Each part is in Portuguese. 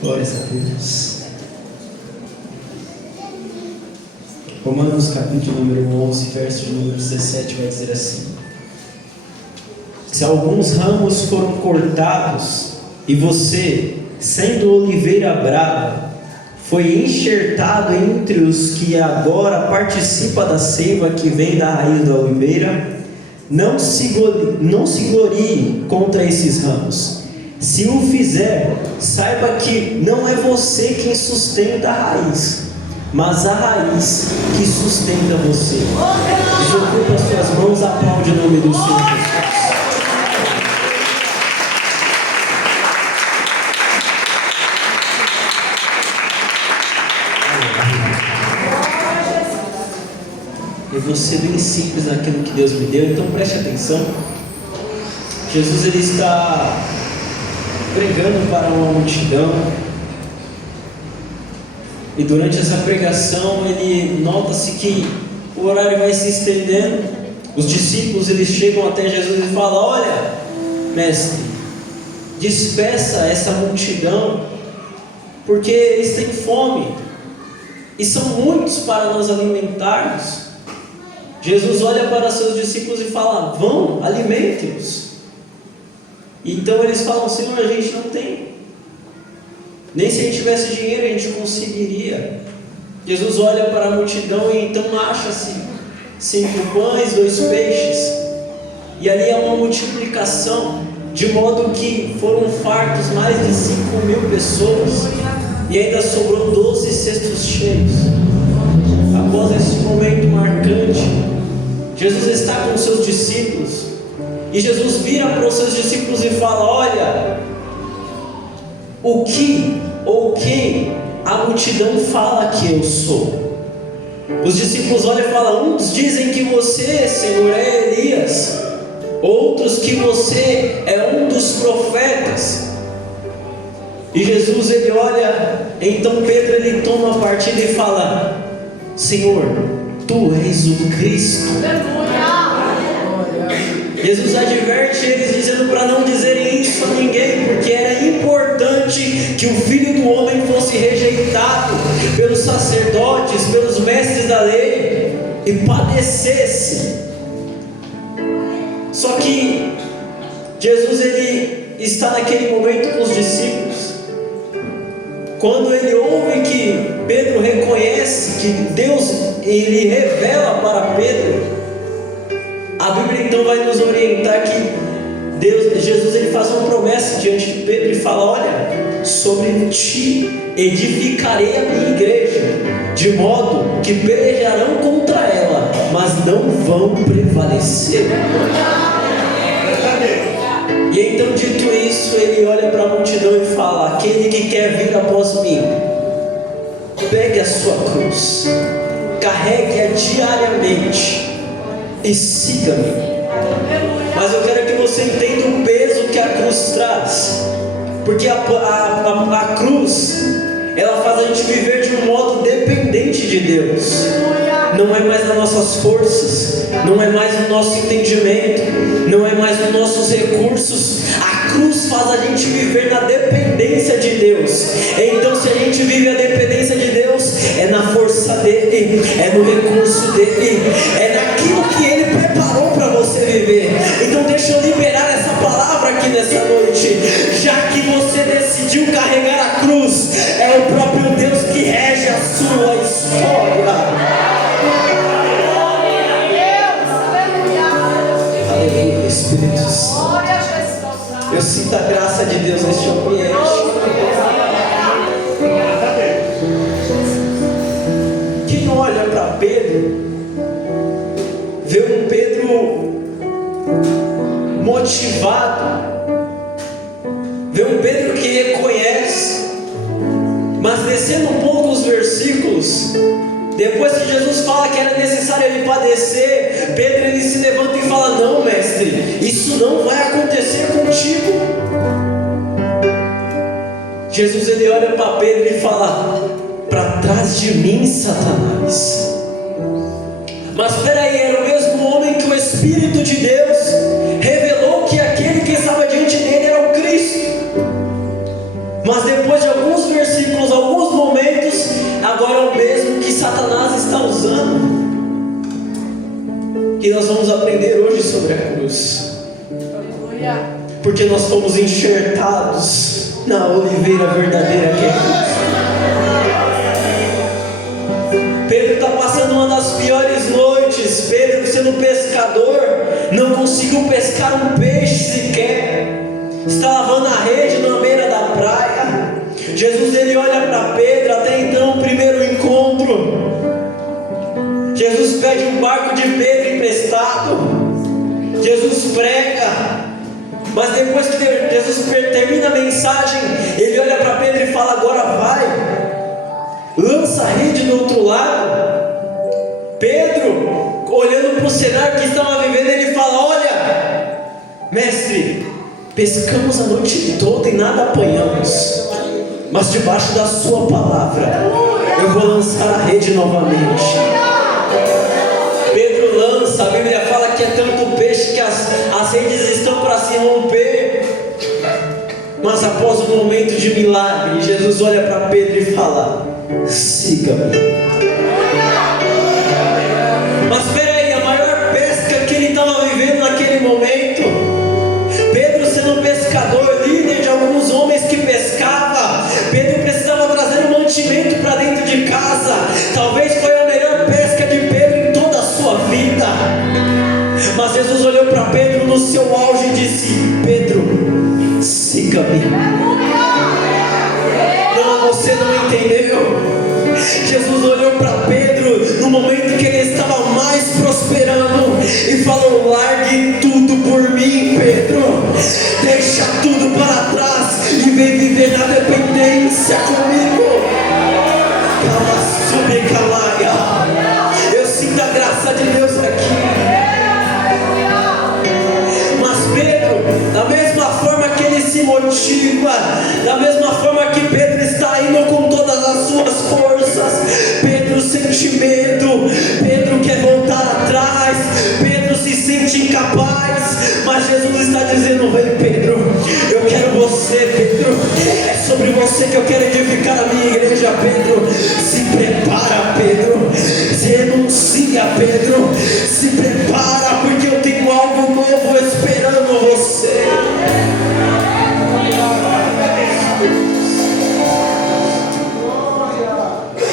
Glórias a Deus. Romanos capítulo número 11, verso de número 17 vai dizer assim: se alguns ramos foram cortados e você, sendo oliveira brava, foi enxertado entre os que agora participa da seiva que vem da raiz da oliveira, não se glorie contra esses ramos. Se o fizer, saiba que não é você quem sustenta a raiz, mas a raiz que sustenta você. Desocupa as suas mãos, aplaude o nome do Senhor Jesus. Eu vou ser bem simples naquilo que Deus me deu, então preste atenção. Jesus ele está pregando para uma multidão, e durante essa pregação ele nota-se que o horário vai se estendendo. Os discípulos eles chegam até Jesus e falam: olha, mestre, despeça essa multidão, porque eles têm fome e são muitos para nós alimentarmos. Jesus olha para seus discípulos e fala: vão, alimentem-os. Então eles falam: Senhor, a gente não tem, nem se a gente tivesse dinheiro a gente conseguiria. Jesus olha para a multidão e então acha-se 5 pães, 2 peixes, e ali é uma multiplicação, de modo que foram fartos mais de 5.000 pessoas, e ainda sobrou 12 cestos cheios. Após esse momento marcante, Jesus está com os seus discípulos, e Jesus vira para os seus discípulos e fala: olha, o que ou quem a multidão fala que eu sou? Os discípulos olham e falam: uns dizem que você, Senhor, é Elias, outros que você é um dos profetas. E Jesus ele olha, então Pedro ele toma a partida e fala: Senhor, Tu és o Cristo. Jesus adverte eles dizendo para não dizerem isso a ninguém, porque era importante que o Filho do Homem fosse rejeitado pelos sacerdotes, pelos mestres da lei, e padecesse. Só que Jesus ele está naquele momento com os discípulos. Quando ele ouve que Pedro reconhece que Deus ele revela para Pedro, a Bíblia então vai nos orientar que Jesus ele faz uma promessa diante de Pedro e fala: olha, sobre ti edificarei a minha igreja, de modo que pelejarão contra ela, mas não vão prevalecer. E então, dito isso, ele olha para a multidão e fala: aquele que quer vir após mim, pegue a sua cruz, carregue-a diariamente e siga-me. Mas eu quero que você entenda o peso que a cruz traz, porque a cruz ela faz a gente viver de um modo dependente de Deus. Não é mais nas nossas forças, não é mais no nosso entendimento, não é mais nos nossos recursos. A cruz faz a gente viver na dependência de Deus. Então, se a gente vive a dependência de Deus, é na força dele, é no recurso dele, é naquilo que ele preparou para você viver. Então deixa eu liberar essa palavra aqui nessa noite. Já que você decidiu carregar a cruz, é o próprio Deus que rege a sua história. Aleluia, Espírito Santo. Eu sinto a graça de Deus neste ambiente. Quem olha para Pedro, vê um Pedro motivado, vê um Pedro que reconhece. Mas descendo um pouco os versículos, depois que Jesus fala que era necessário ele padecer, Pedro ele se levanta e fala: não, mestre, isso não vai acontecer contigo. Jesus ele olha para Pedro e fala: para trás de mim, Satanás. Mas espera aí, era o mesmo homem que o Espírito de Deus revelou que aquele que estava diante dele era o Cristo. Mas depois de alguns alguns versículos, alguns momentos, agora é o mesmo que Satanás está usando. E nós vamos aprender hoje sobre a cruz. Porque nós fomos enxertados na oliveira verdadeira que é Cristo. Pedro está passando uma das piores noites. Pedro, sendo pescador, não conseguiu pescar um peixe sequer. Está lavando a rede na beira da praia. Jesus, ele olha para Pedro, até então o primeiro encontro. Jesus pede um barco de Pedro emprestado. Jesus prega. Mas depois que Jesus termina a mensagem, ele olha para Pedro e fala: agora vai, lança a rede do outro lado. Pedro, olhando para o cenário que estava vivendo, ele fala: olha, mestre, pescamos a noite toda e nada apanhamos, mas debaixo da sua palavra eu vou lançar a rede novamente. Pedro lança, a Bíblia fala que é tanto peixe que as redes estão para se romper. Mas após um momento de milagre, Jesus olha para Pedro e fala: siga-me. Mas espera aí, a maior pesca que ele estava vivendo naquele momento, Pedro sendo pescador, líder de alguns homens que pescava, Pedro precisava trazer um mantimento para dentro de casa. Talvez foi a melhor pesca de Pedro em toda a sua vida. Mas Jesus olhou para Pedro no seu auge e disse: Pedro, siga-me. Não, você não entendeu. Jesus olhou para Pedro no momento que ele estava mais prosperando e falou: largue tudo por mim, Pedro. Deixa tudo para trás e vem viver na dependência comigo. Eu sinto a graça de Deus aqui. Mas Pedro, da mesma forma que ele se motiva, da mesma forma que Pedro está indo com todas as suas forças, Pedro sente medo, Pedro quer voltar atrás, Pedro se sente incapaz. Mas Jesus está dizendo: vem, Pedro, eu quero você, Pedro. É sobre você que eu quero edificar a minha igreja, Pedro. Se prepara, Pedro. Se renuncia, Pedro. Se prepara, porque eu tenho algo novo esperando você.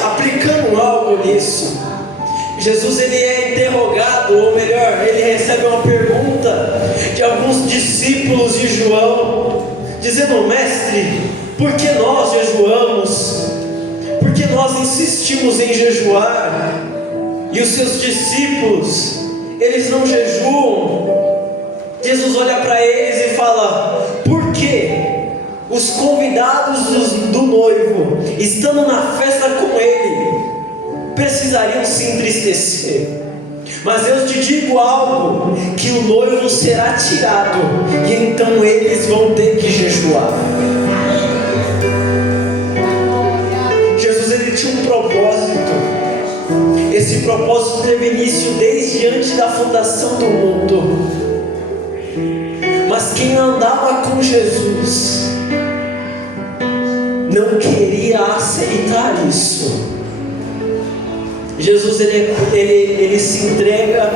Aplicando algo nisso, Jesus, ele é interrogado, ou melhor, ele recebe uma pergunta de alguns discípulos de João, dizendo: mestre, por que nós jejuamos? Por que nós insistimos em jejuar? E os seus discípulos, eles não jejuam. Jesus olha para eles e fala: por que os convidados do noivo, estando na festa com ele, precisariam se entristecer? Mas eu te digo algo, que o noivo será tirado, e então eles vão ter que jejuar. Jesus, ele tinha um propósito. Esse propósito teve início desde antes da fundação do mundo. Mas quem andava com Jesus não queria aceitar isso. Jesus, ele se entrega,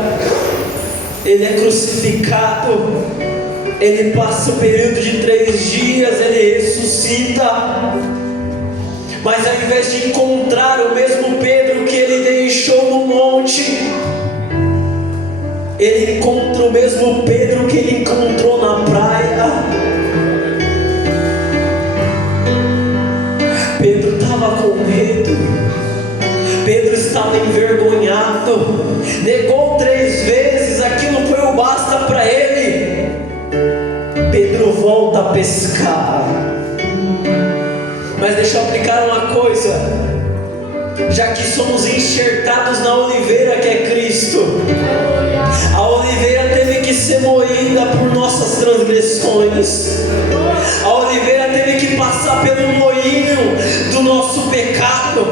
ele é crucificado, ele passa o período de 3 dias, ele ressuscita. Mas ao invés de encontrar o mesmo Pedro que ele deixou no monte, ele encontra o mesmo Pedro que ele encontrou na praia. Pedro estava com medo, Pedro estava envergonhado, negou 3 vezes, aquilo foi o basta para ele. Pedro volta a pescar. Mas deixa eu aplicar uma coisa: já que somos enxertados na oliveira que é Cristo, a oliveira teve que ser moída por nossas transgressões, a oliveira teve que passar pelo moinho do nosso pecado.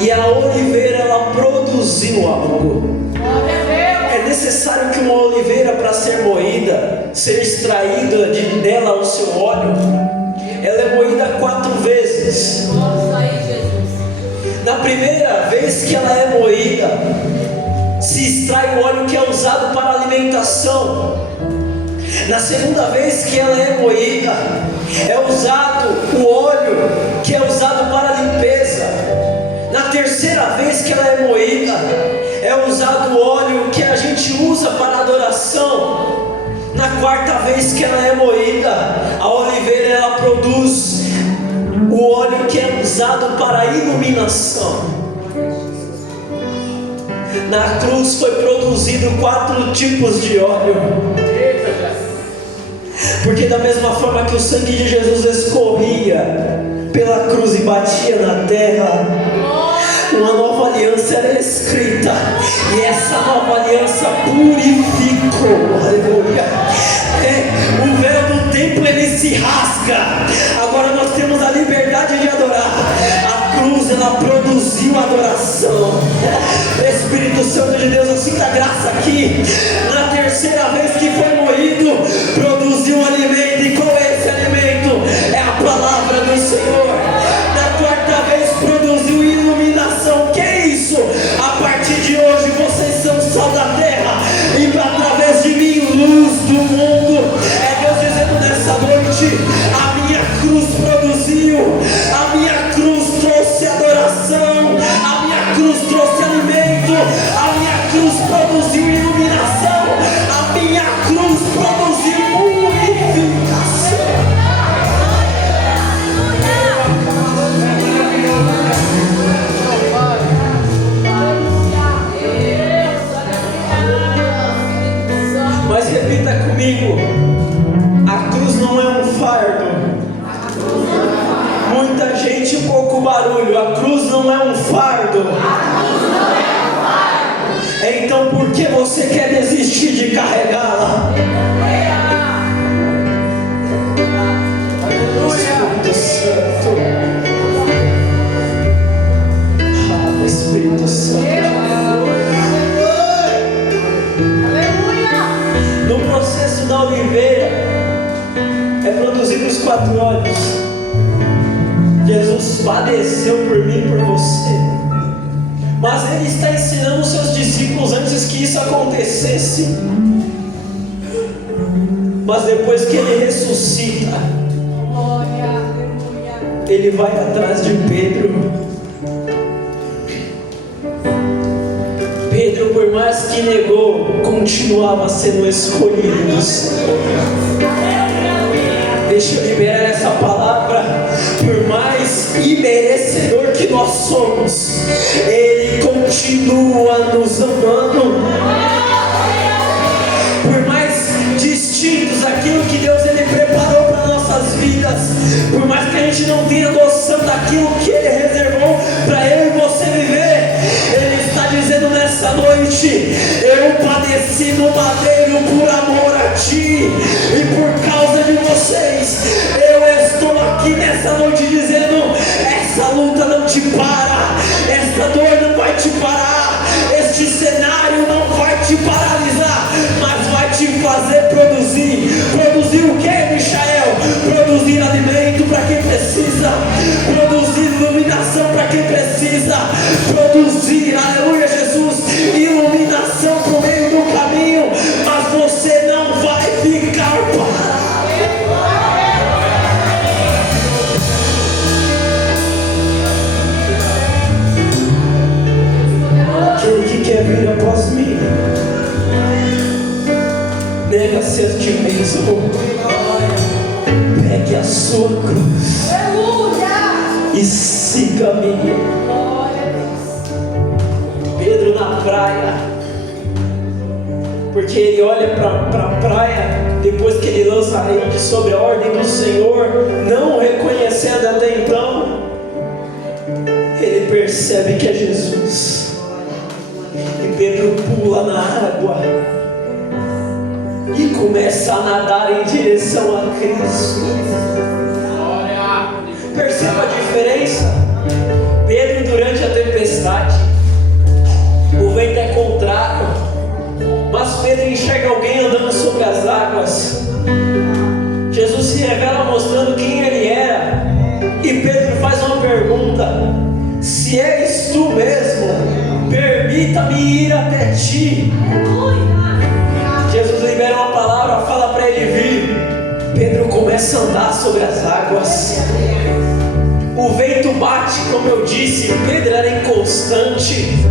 E a oliveira, ela produziu algo. É necessário que uma oliveira, para ser moída, ser extraída dela o seu óleo, ela é moída 4 vezes. Na primeira vez que ela é moída, se extrai o óleo que é usado para alimentação. Na segunda vez que ela é moída, é usado o óleo que é usado para limpeza. Na terceira vez que ela é moída, é usado o óleo que a gente usa para adoração. Na quarta vez que ela é moída, a oliveira ela produz o óleo que é usado para iluminação. Na cruz foi produzido 4 tipos de óleo. Porque da mesma forma que o sangue de Jesus escorria pela cruz e batia na terra, uma nova aliança era escrita, e essa nova aliança purificou. Aleluia. O véu do templo ele se rasga. Agora nós temos a liberdade de adorar. A cruz ela produziu adoração. Espírito Santo de Deus, eu sinto a graça aqui. Na terceira vez que foi moído, produziu um alimento. E qual é esse alimento? É a palavra do Senhor. Na quarta vez produziu iluminação. Que é isso? A partir de hoje vocês são sal da terra, e através de mim luz do mundo. É Deus dizendo nessa noite: a minha cruz produziu, a minha cruz trouxe adoração, a minha cruz trouxe alimento, a minha cruz produziu iluminação, a minha cruz produziu purificação. Mas repita comigo: a cruz não é um fardo. Muita gente, pouco barulho. A cruz não é um fardo. Então por que você quer desistir de carregá-la? Espírito Santo. Espírito Santo. No processo da oliveira é produzido os 4 óleos. Jesus padeceu por mim e por você, mas Ele está ensinando os seus discípulos antes que isso acontecesse. Mas depois que Ele ressuscita, Ele vai atrás de Pedro. Pedro, por mais que negou, continuava sendo escolhido. Deixa eu liberar essa palavra. Por mais imerecedor que nós somos, Ele continua nos amando. Por mais distintos aquilo que Deus Ele preparou para nossas vidas, por mais que a gente não tenha noção daquilo que Ele reservou para eu e você viver, Ele está dizendo nessa noite: eu padeci no madeiro por amor a ti, e por causa de vocês eu estou aqui nessa noite dizendo: essa luta não te para, essa dor não vai te parar, este cenário não vai te paralisar, mas vai te fazer produzir. Produzir o que, Michael? Produzir alimento para quem precisa, produzir iluminação para quem precisa, produzir, aleluia Jesus, iluminação por meio do caminho, mas você não vai ficar parado. Aquele que quer vir após mim, nega-se a ti mesmo, pegue a sua cruz e siga-me. Pedro na praia, porque ele olha para a praia depois que ele lança a rede sobre a ordem do Senhor, não reconhecendo até então, ele percebe que é Jesus. E Pedro pula na água e começa a nadar em direção a Cristo. Perceba a diferença. Pedro, durante a tempestade, o vento é contrário, mas Pedro enxerga alguém andando sobre as águas. Jesus se revela mostrando quem ele era. E Pedro faz uma pergunta: se és tu mesmo, permita-me ir até ti. Jesus libera uma palavra, fala para ele vir. Pedro começa a andar sobre as águas. O vento bate, como eu disse. Pedro era inconstante.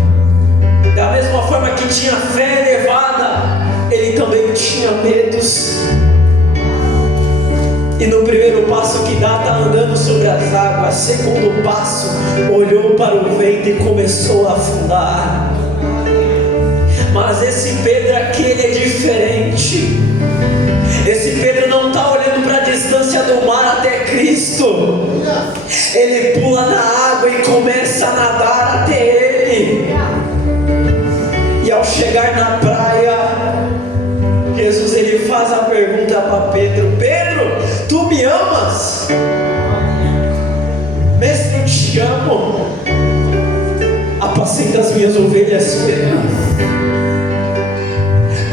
Da mesma forma que tinha fé elevada, ele também tinha medos. E no primeiro passo que dá, está andando sobre as águas. Segundo passo, olhou para o vento e começou a afundar. Mas esse Pedro aqui, ele é diferente. Esse Pedro não está olhando para a distância do mar até Cristo. Ele pula na água e começa a nadar até Ele. E ao chegar na praia, Jesus ele faz a pergunta para Pedro: Pedro, tu me amas? Mestre, eu te amo. Apacenta as minhas ovelhas, Pedro.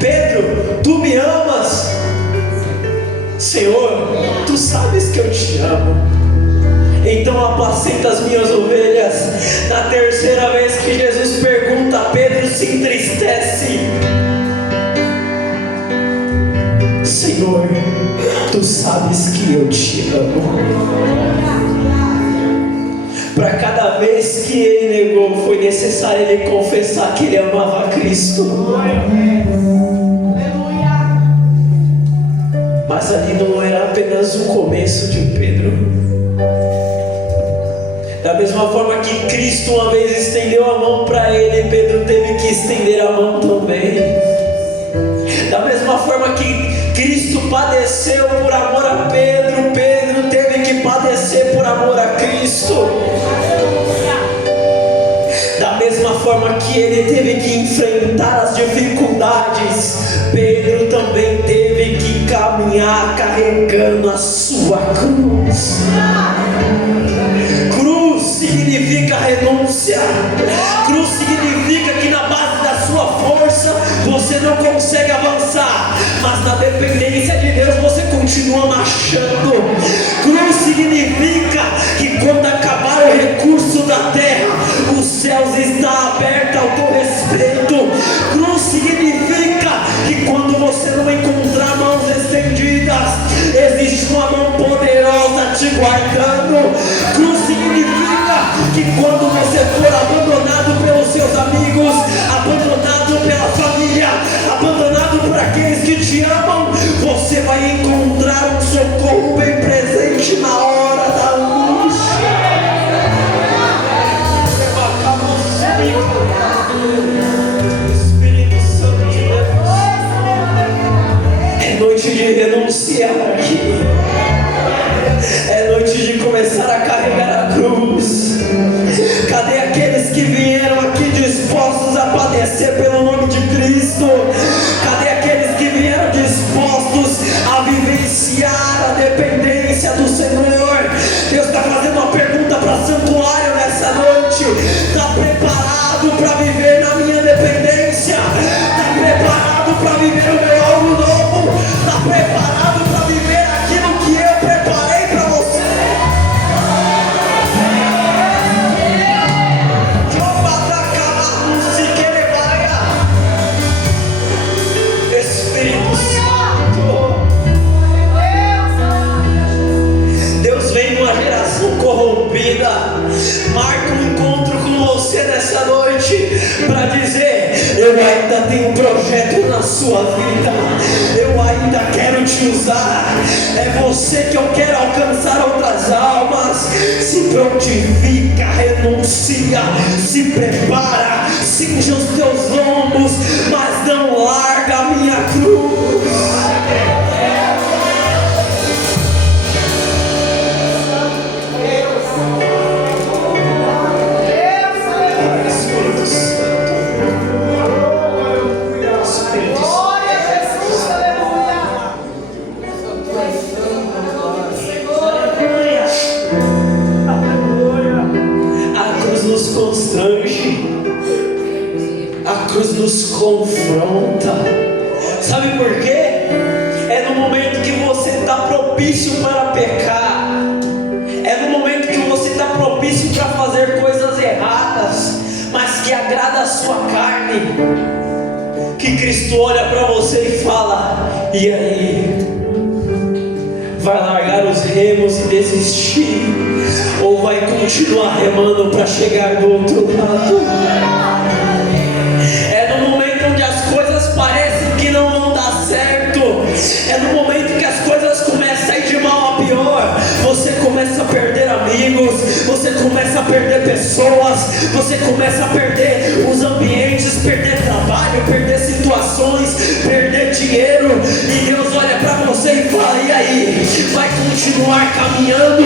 Pedro, tu me amas? Senhor, tu sabes que eu te amo. Então apacenta as minhas ovelhas. Na terceira vez que Jesus pergunta, Pedro se entristece. Senhor, tu sabes que eu te amo. Para cada vez que ele negou, foi necessário ele confessar que ele amava Cristo. Mas ali não era apenas o começo de Pedro. Da mesma forma que Cristo uma vez estendeu a mão para ele, Pedro teve que estender a mão também. Da mesma forma que Cristo padeceu por amor a Pedro, Pedro teve que padecer por amor a Cristo. Da mesma forma que ele teve que enfrentar as dificuldades, Pedro também teve que caminhar carregando a sua cruz. Cruz significa renúncia. Cruz significa que na base da sua força você não consegue avançar, mas na dependência de Deus você continua marchando. Cruz significa que quando acabar o recurso da terra, os céus estão abertos ao teu respeito. Cruz significa que quando você não encontrar mãos estendidas, existe uma mão poderosa te guardando. Cruz significa que quando você for abandonado pelos seus amigos, abandonado pela família, abandonado por aqueles que te amam, você vai encontrar um socorro bem presente na hora da angústia. Espírito Santo de Deus, é noite de renunciar aqui. É noite de começar a carregar a cruz. Cadê aqueles que vieram aqui dispostos a padecer pelo nome de Cristo? Cadê aqueles que vieram dispostos a vivenciar a dependência do Senhor? Deus está fazendo uma pergunta para o santuário nessa noite. Está preparado para viver na minha dependência? Está preparado para viver o meu algo novo? Está preparado para viver aquilo que eu preparei para você? Espírito Santo, Deus vem numa geração corrompida. Marca um encontro com você nessa noite para dizer: eu ainda tenho um projeto na sua vida, eu ainda quero te usar. É você que eu quero alcançar outras almas. Se prontifica, renuncia, se prepara, cinge os teus lombos, mas não larga a minha cruz. A cruz nos confronta. Sabe por quê? É no momento que você está propício para pecar, é no momento que que Cristo olha para você e fala: e aí? Vai largar os remos e desistir? Ou vai continuar remando para chegar do outro lado? É no momento onde as coisas parecem que não vão dar certo, é no momento que as coisas começam a ir de mal a pior, você começa a perder amigos, você começa a perder pessoas, você começa a perder os ambientes, perder trabalho, perder situações, perder dinheiro, e Deus olha para você e fala: e aí? Vai continuar caminhando?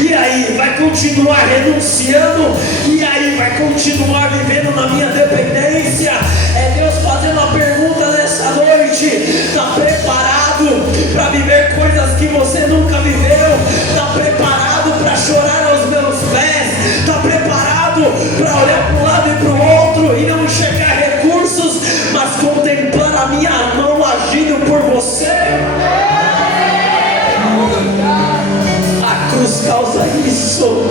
E aí? Vai continuar renunciando? E aí? Vai continuar vivendo na minha dependência? É Deus fazendo a pergunta nessa noite: está preparado para viver coisas que você nunca viveu? Está preparado para chorar aos meus pés? Está preparado para olhar para um lado e para o outro e não enxergar recursos, mas contemplar a minha mão agindo por você? A cruz causa isso.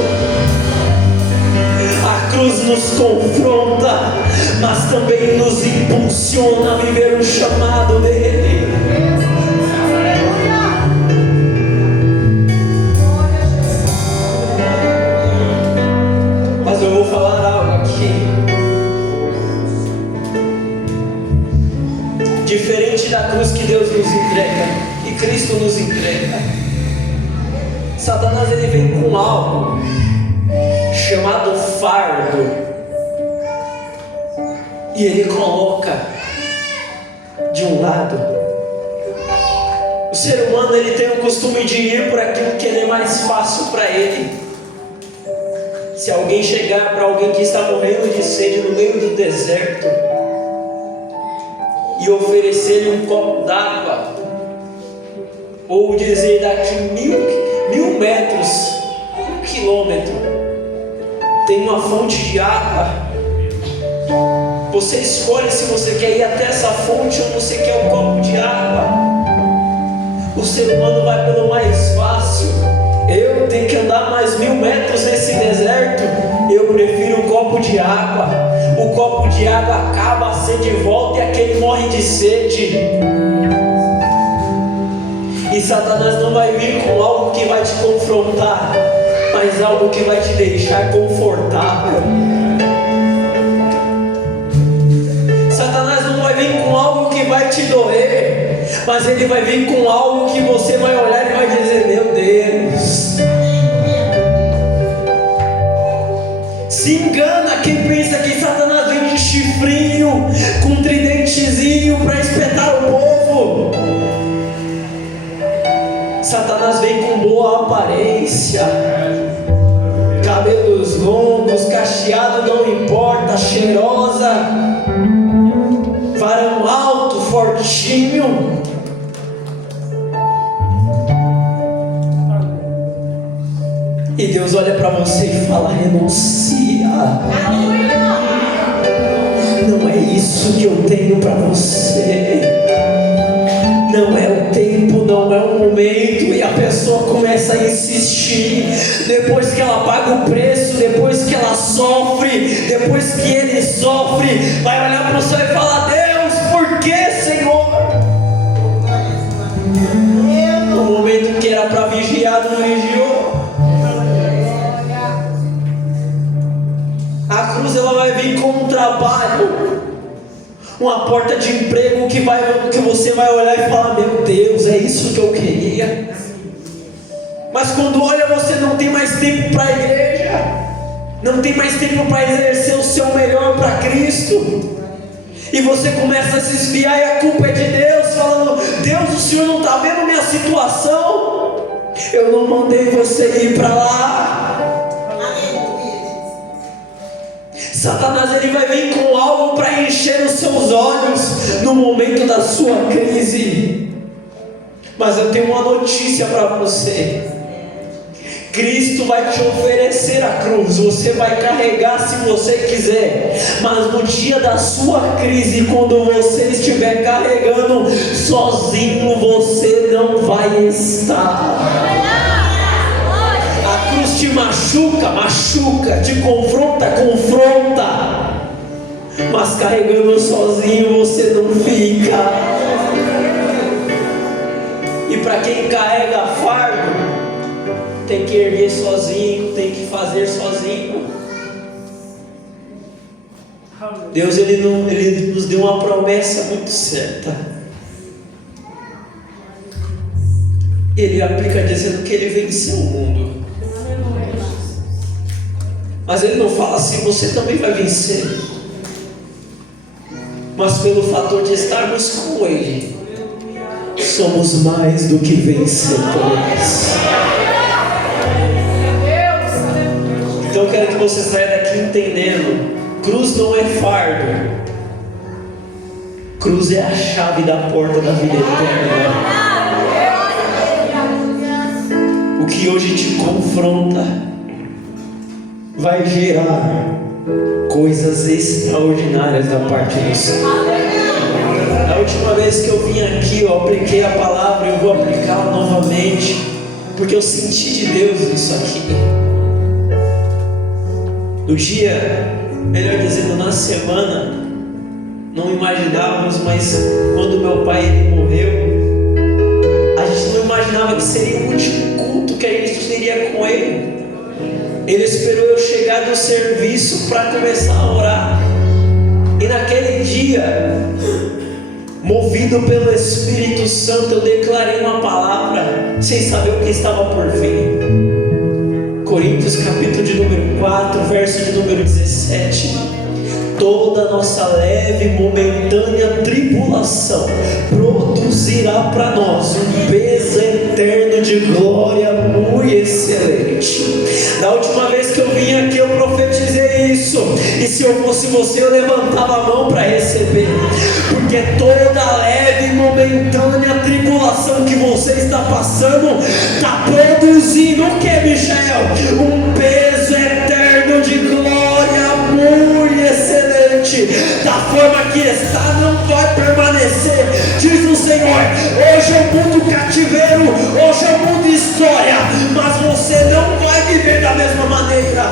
A cruz nos confronta, mas também nos impulsiona a viver o chamado dele. Mas eu vou falar algo aqui. Diferente da cruz que Deus nos entrega e Cristo nos entrega, Satanás ele vem com algo chamado fardo, e ele coloca de um lado. O ser humano ele tem o costume de ir por aquilo que é mais fácil para ele. Se alguém chegar para alguém que está morrendo de sede no meio do deserto e oferecer-lhe um copo d'água, ou dizer daqui mil metros, 1 quilômetro, tem uma fonte de água, você escolhe se você quer ir até essa fonte ou você quer um copo de água. O ser humano vai pelo mais fácil. Eu tenho que andar mais 1000 metros nesse deserto, eu prefiro um copo de água. O copo de água acaba, a sede volta e aquele morre de sede. E Satanás não vai vir com algo que vai te confrontar, mas algo que vai te deixar confortável. Satanás não vai vir com algo que vai te doer, mas ele vai vir com algo que você vai olhar e vai dizer: meu Deus. Se engana quem pensa que Satanás vem de chifrinho, com um tridentezinho para espetar o povo. Satanás vem com boa aparência, cabelos longos, cacheado não importa, cheirosa, varão alto, fortinho. E Deus olha para você e fala: renuncia. Não é isso que eu tenho para você. Não é o tempo, não é o momento. E a pessoa começa a insistir. Depois que ela paga o preço, depois que ela sofre, depois que ele sofre, vai olhar para o céu e falar: Deus, por que, Senhor? No momento que era para vigiar, não vigiou. A cruz ela vai vir com um trabalho, uma porta de emprego que você vai olhar e falar: meu Deus, é isso que eu queria. Mas quando olha, você não tem mais tempo para a igreja, não tem mais tempo para exercer o seu melhor para Cristo, e você começa a se esfriar e a culpa é de Deus, falando: Deus, o Senhor não está vendo minha situação? Eu não mandei você ir para lá. Satanás ele vai vir com algo para encher os seus olhos no momento da sua crise. Mas eu tenho uma notícia para você: Cristo vai te oferecer a cruz, você vai carregar se você quiser, mas no dia da sua crise, quando você estiver carregando sozinho, você não vai estar. A cruz te machuca, te confronta, mas carregando sozinho você não fica. E para quem carrega fardo, tem que erguer sozinho, tem que fazer sozinho. Deus ele nos deu uma promessa muito certa. Ele aplica dizendo que ele venceu o mundo. Mas ele não fala assim, você também vai vencer. Mas pelo fator de estarmos com ele, somos mais do que vencedores. Então eu quero que você saia daqui entendendo: cruz não é fardo, cruz é a chave da porta da vida eterna. O que hoje te confronta vai gerar coisas extraordinárias da parte do Senhor. A última vez que eu vim aqui, eu apliquei a palavra, eu vou aplicá-la novamente, porque eu senti de Deus isso aqui. No dia, melhor dizendo, na semana, não imaginávamos, mas quando meu pai morreu, a gente não imaginava que seria o último culto que a gente teria com ele. Ele esperou eu chegar do serviço para começar a orar. E naquele dia, movido pelo Espírito Santo, eu declarei uma palavra sem saber o que estava por vir. Coríntios capítulo de número 4, verso de número 17. Toda nossa leve e momentânea tribulação produzirá para nós um peso eterno de glória muito excelente. Da última vez que eu vim aqui, eu profetizei isso. E se eu fosse você, eu levantava a mão para receber. Porque toda leve e momentânea tribulação que você está passando está produzindo o que, Michel? Um peso eterno de glória muito excelente. Da forma que está, não vai permanecer, diz o Senhor. Hoje eu mudo cativeiro, hoje eu mudo história, mas você não vai viver da mesma maneira.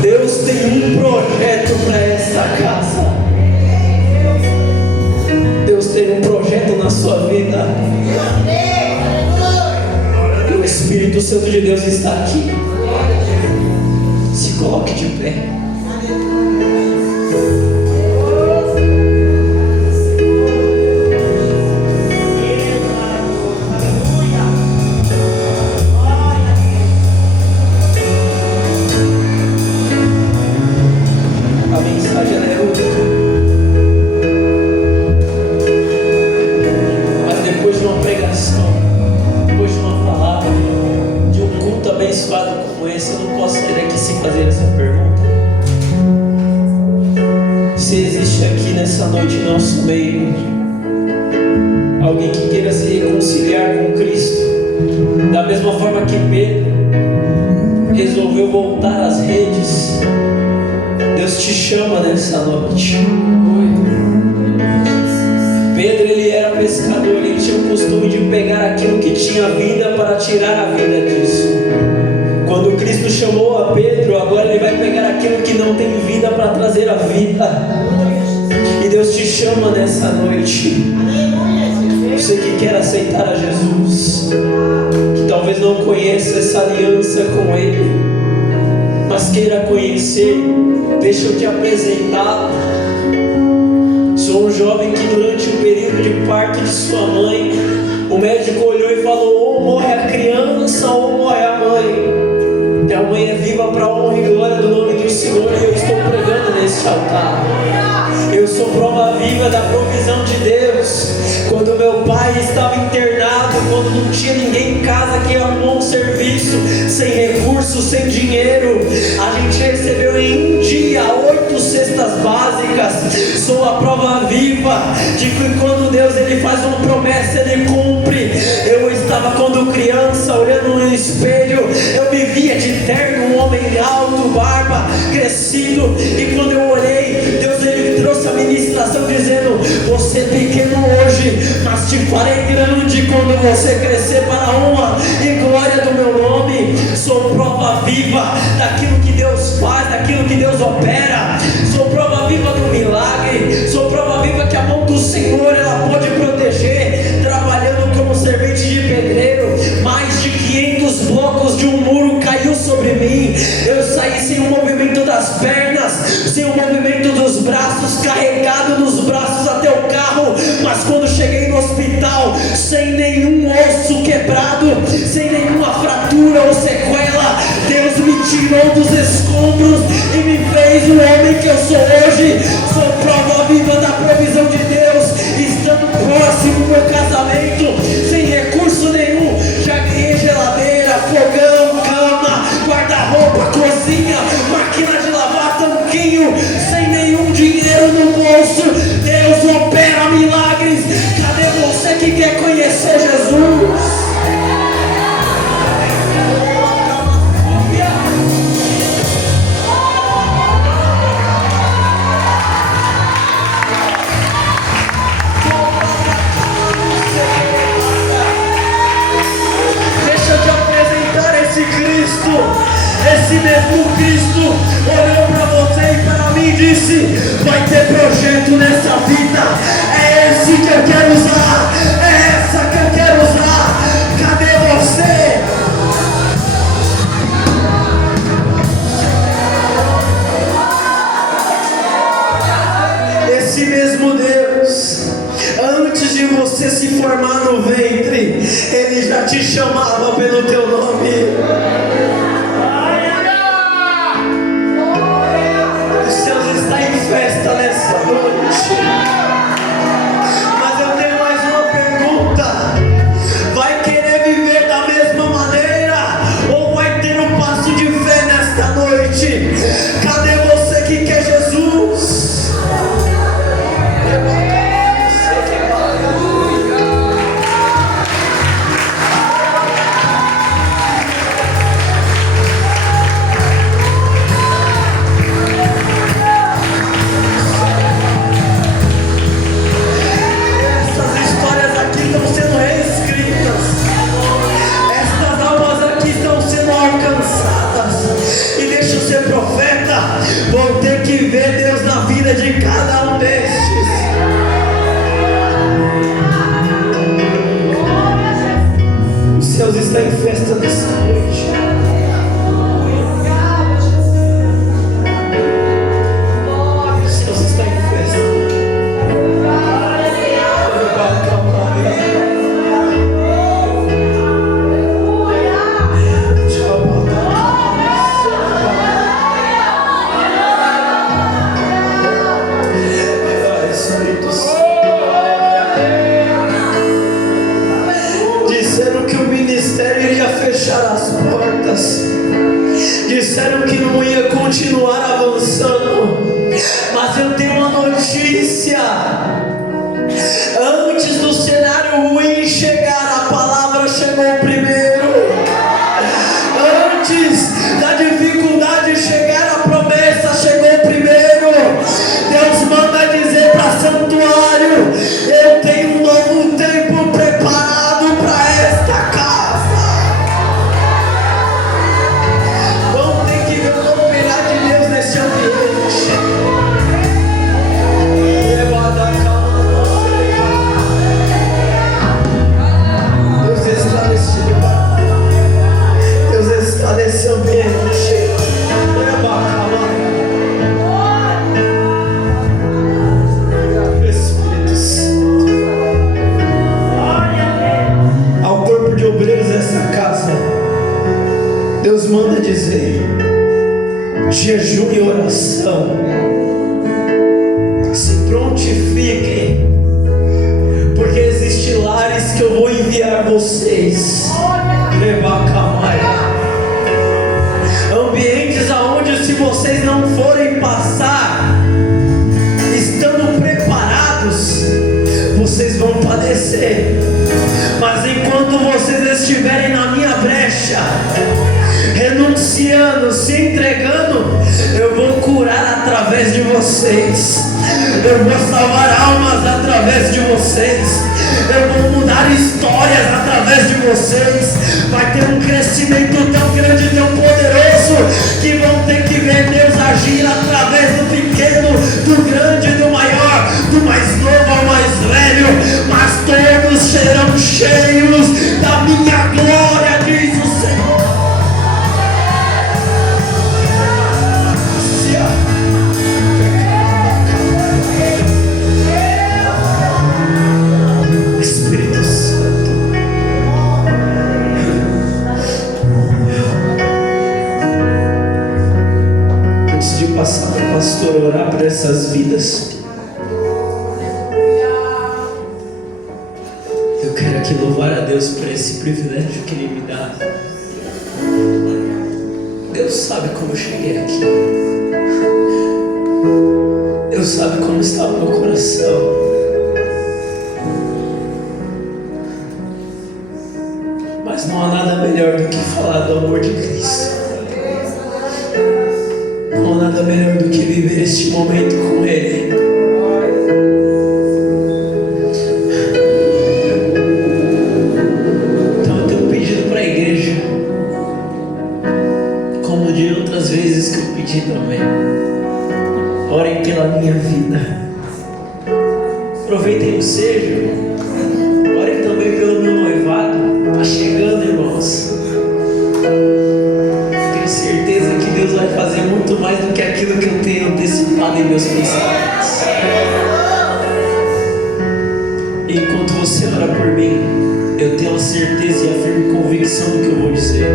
Deus tem um projeto para esta casa. Deus tem um projeto na sua vida. E o Espírito Santo de Deus está aqui. Se coloque de pé. A mensagem é única. Mas depois de uma pregação, depois de uma palavra, de um culto abençoado como esse, eu não posso sair daqui sem fazer essa pergunta. Se existe aqui nessa noite em nosso meio alguém que queira se reconciliar com Cristo, da mesma forma que Pedro resolveu voltar às redes, Deus te chama nessa noite. Pedro, ele era pescador, ele tinha o costume de pegar aquilo que tinha vida para tirar a vida disso. Quando Cristo chamou a Pedro, agora ele vai pegar aquilo que não tem vida para trazer a vida. E Deus te chama nessa noite. Você que quer aceitar a Jesus, que talvez não conheça essa aliança com Ele, mas queira conhecer, deixa eu te apresentar. Sou um jovem que durante o período de parto de sua mãe, o médico olhou e falou: ou morre a criança ou morre a mãe. E a mãe é viva para a honra e glória do nome do Senhor, e eu estou pregando neste altar. Eu sou prova viva da provisão de Deus. Quando meu pai estava internado, quando não tinha ninguém em casa que arrumou um serviço, sem recursos, sem dinheiro, a gente recebeu em um dia 8 cestas básicas. Sou a prova viva de que quando Deus ele faz uma promessa, Ele cumpre. Eu estava quando criança, olhando no espelho, eu me via de terno, um homem alto, barba, crescido, e quando eu olhei, Deus ele trouxe a ministração dizendo: você é pequeno hoje, mas te farei grande quando você crescer para a honra e glória do meu nome. Sou prova viva daquilo que Deus faz daquilo que Deus opera. Sou prova viva do milagre. Sou prova viva que a mão do Senhor ela pode proteger. Trabalhando como servente de pedreiro, mais de 500 blocos de um muro caiu sobre mim. Eu saí sem o movimento das pernas, sem o movimento dos braços, carregado nos braços até o carro. Mas quando cheguei no hospital, sem nenhum osso quebrado, sem nenhuma fratura ou sequela, Deus me tirou dos escombros e me fez o homem que eu sou hoje. Sou prova viva da provisão de Deus, estando próximo do meu casamento, sem recurso nenhum, já ganhei geladeira, fogão, cama, guarda-roupa, cozinha, máquina de lavar, tanquinho, sem nenhum dinheiro no bolso. Deus opera milagres. Cadê você que quer conhecer Jesus? Esse mesmo Cristo olhou para você e para mim e disse: vai ter projeto nessa vida. É esse que eu quero usar, é essa que eu quero usar. Cadê você? Esse mesmo Deus, antes de você se formar no ventre, Ele já te chamava pelo teu nome. Festa nessa noite. Mas eu tenho mais uma pergunta: vai querer viver da mesma maneira ou vai ter um passo de fé nesta noite? Cadê você que quer Jesus? Vou ter que ver Deus na vida de cada um destes. Os céus estão em festa nessa noite. Os céus estão em festa. Disseram que não ia continuar avançando, mas eu tenho uma notícia: antes do cenário ruim chegar, a palavra chegou primeiro. Antes da dificuldade chegar, a promessa chegou primeiro. Deus manda dizer para Santuário: eu tenho um novo tempo preparado para esta casa. Nesse ambiente, Espírito Santo, ao corpo de obreiros dessa casa, Deus manda dizer: jejum e oração, se prontifiquem, porque existem lares que eu vou enviar vocês. Ambientes aonde, se vocês não forem passar estando preparados, vocês vão padecer. Mas enquanto vocês estiverem na minha brecha, renunciando, se entregando, eu vou curar através de vocês. Eu vou salvar almas através de vocês. Eu vou mudar histórias através de vocês. Vai ter um crescimento tão grande, tão poderoso, que vão ter que ver Deus agir através do pequeno, do grande, do maior, do mais novo ao mais velho, mas todos serão cheios da minha glória, diz o Senhor. Espírito Santo, antes de passar para o pastor orar por essas vidas, eu quero aqui louvar a Deus por esse privilégio que Ele me dá. Deus sabe como eu cheguei aqui. Deus sabe como está o meu coração. Mas não há nada melhor do que falar do amor de Cristo. Não há nada melhor do que viver este momento com Ele. Então eu tenho pedido para a igreja, como de outras vezes que eu pedi também, orem pela minha vida. Aproveitem o seja. Orem também pelo meu noivado. Está chegando, irmãos. Tenho certeza que Deus vai fazer muito mais do que aquilo que eu tenho antecipado em meus pensamentos. Enquanto você ora por mim, eu tenho a certeza e a firme convicção do que eu vou dizer.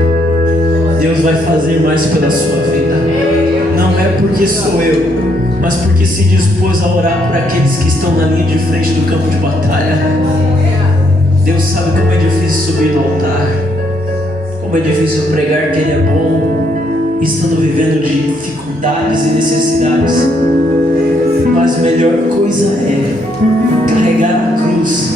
Deus vai fazer mais pela sua vida. Não é porque sou eu, mas porque se dispôs a orar por aqueles que estão na linha de frente do campo de batalha. Deus sabe como é difícil subir no altar, como é difícil pregar que Ele é bom, estando vivendo de dificuldades e necessidades. Mas a melhor coisa é carregar